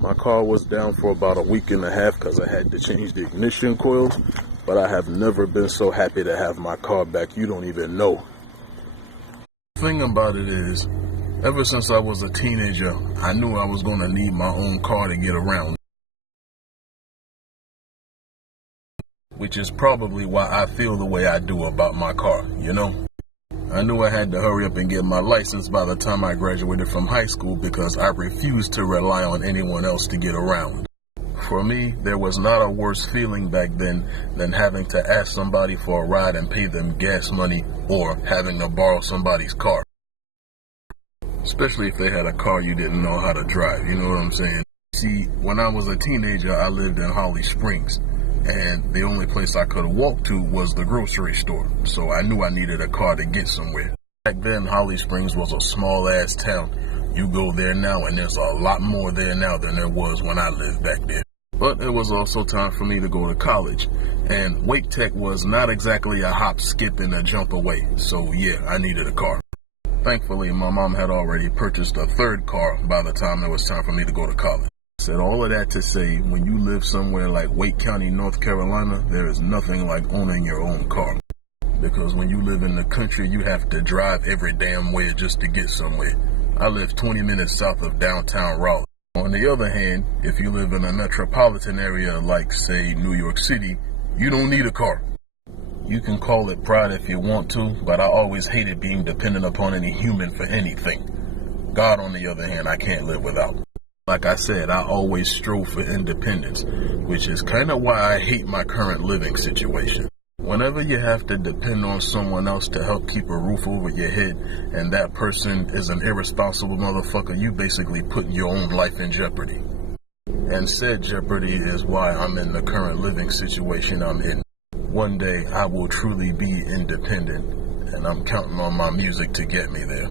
My car was down for about a week and a half because I had to change the ignition coils, but I have never been so happy to have my car back. You don't even know. The thing about it is, ever since I was a teenager, I knew I was going to need my own car to get around. Which is probably why I feel the way I do about my car, you know? I knew I had to hurry up and get my license by the time I graduated from high school because I refused to rely on anyone else to get around. For me, there was not a worse feeling back then than having to ask somebody for a ride and pay them gas money or having to borrow somebody's car. Especially if they had a car you didn't know how to drive, you know what I'm saying? See, when I was a teenager, I lived in Holly Springs. And the only place I could walk to was the grocery store, so I knew I needed a car to get somewhere. Back then, Holly Springs was a small-ass town. You go there now, and there's a lot more there now than there was when I lived back there. But it was also time for me to go to college, and Wake Tech was not exactly a hop, skip, and a jump away, so yeah, I needed a car. Thankfully, my mom had already purchased a third car by the time it was time for me to go to college. Said all of that to say, when you live somewhere like Wake County, North Carolina, there is nothing like owning your own car. Because when you live in the country, you have to drive every damn way just to get somewhere. I live 20 minutes south of downtown Raleigh. On the other hand, if you live in a metropolitan area like, say, New York City, you don't need a car. You can call it pride if you want to, but I always hated being dependent upon any human for anything. God, on the other hand, I can't live without. Like I said, I always strove for independence, which is kind of why I hate my current living situation. Whenever you have to depend on someone else to help keep a roof over your head, and that person is an irresponsible motherfucker, you basically put your own life in jeopardy. And said jeopardy is why I'm in the current living situation I'm in. One day I will truly be independent, and I'm counting on my music to get me there.